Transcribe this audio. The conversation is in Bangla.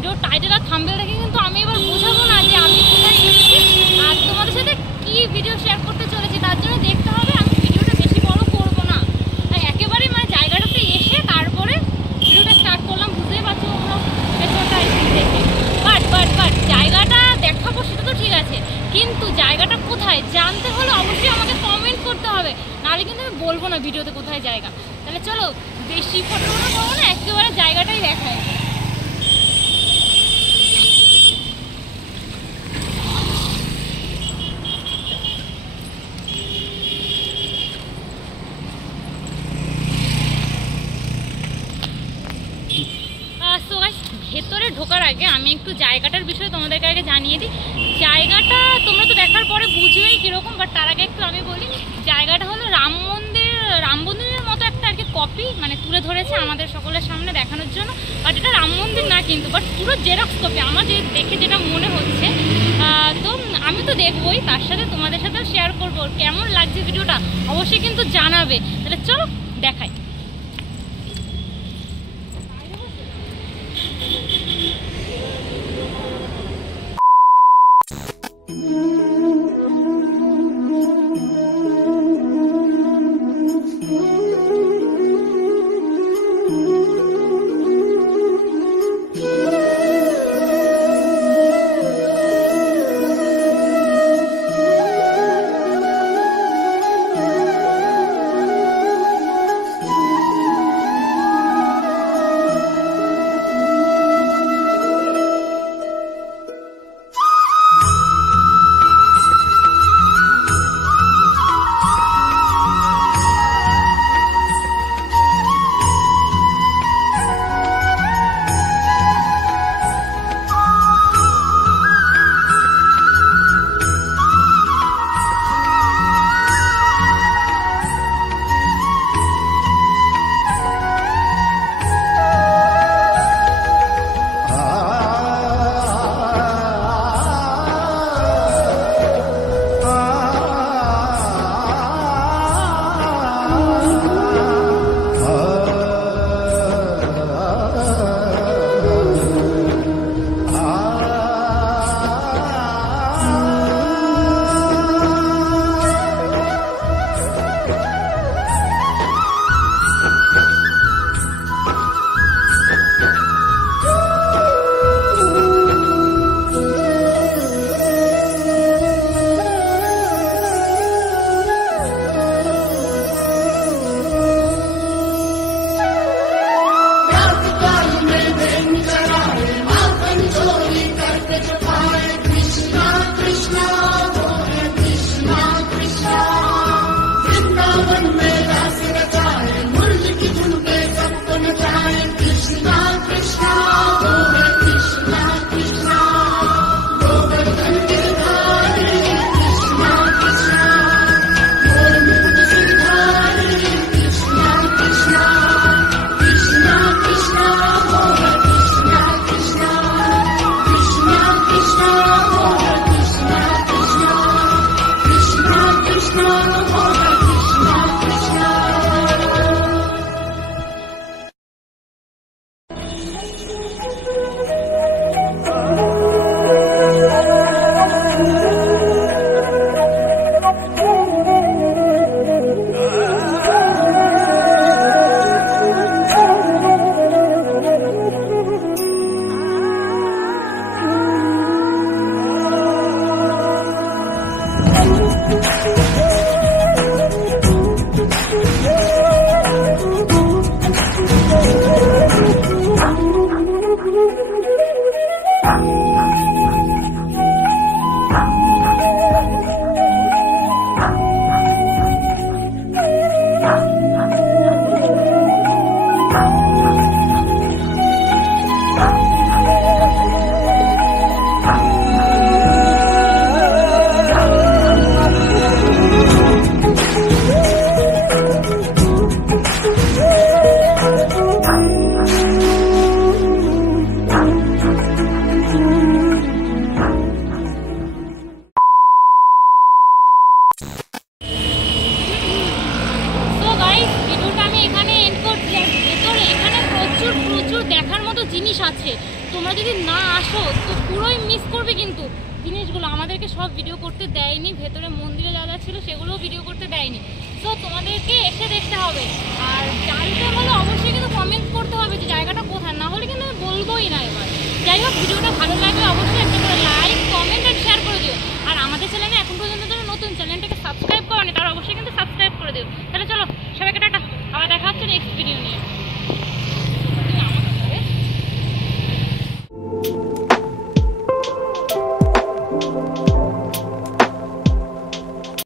ভিডিও টাইটেল আর থাম্বনেল দেখে কিন্তু আমি এবার বোঝাবো না যে আমি কোথায় এসেছি আর তোমাদের সাথে কি ভিডিও শেয়ার করতে চলেছি। তার জন্য দেখতে হবে, আমি ভিডিওটা বেশি বড় করবো না, একেবারে মানে জায়গাটাতে এসে তারপরে ভিডিওটা স্টার্ট করলাম। বুঝতেই পারছো তোমরা পেছনটা দেখে। বাট জায়গাটা দেখাবো সেটা তো ঠিক আছে, কিন্তু জায়গাটা কোথায় জানতে হলে অবশ্যই আমাকে কমেন্ট করতে হবে, নাহলে কিন্তু আমি বলবো না ভিডিওতে কোথায় জায়গা। তাহলে চলো বেশি ফটো করবো না, একেবারে জায়গাটাই দেখায়। ভেতরে ঢোকার আগে আমি একটু জায়গাটার বিষয়ে তোমাদেরকে আগে জানিয়ে দিই। জায়গাটা তোমরা তো দেখার পরে বুঝবেই কীরকম, বাট তার আগে একটু আমি বলি। জায়গাটা হলো রাম মন্দিরের মতো একটা আর কি কপি, মানে তুলে ধরেছে আমাদের সকলের সামনে দেখানোর জন্য। বাট এটা রাম মন্দির না কিন্তু, বাট পুরো জেরক্স কপি আমার দেখে যেটা মনে হচ্ছে। তো আমি তো দেখবোই, তার সাথে তোমাদের সাথেও শেয়ার করবো। কেমন লাগছে ভিডিওটা অবশ্যই কিন্তু জানাবে। তাহলে চলো দেখাই। প্রচুর প্রচুর দেখার মতো জিনিস আছে। তোমরা যদি না আসো তো পুরোই মিস করবে কিন্তু জিনিসগুলো। আমাদেরকে সব ভিডিও করতে দেয়নি, ভেতরে মন্দিরে যা যা ছিল সেগুলোও ভিডিও করতে দেয়নি। সো তোমাদেরকে এসে দেখতে হবে। আর জানতে হলে অবশ্যই কিন্তু কমেন্ট করতে হবে যে জায়গাটা কোথায়, না হলে কিন্তু আমি বলবোই না এবার। যাই হোক, ভিডিওটা ভালো লাগলে অবশ্যই একটা করে লাইক, কমেন্ট আর শেয়ার করে দিও। আর আমাদের চ্যানেলে এখন পর্যন্ত যারা নতুন চ্যানেলটাকে সাবস্ক্রাইব করো না, তারা অবশ্যই কিন্তু সাবস্ক্রাইব করে দিও।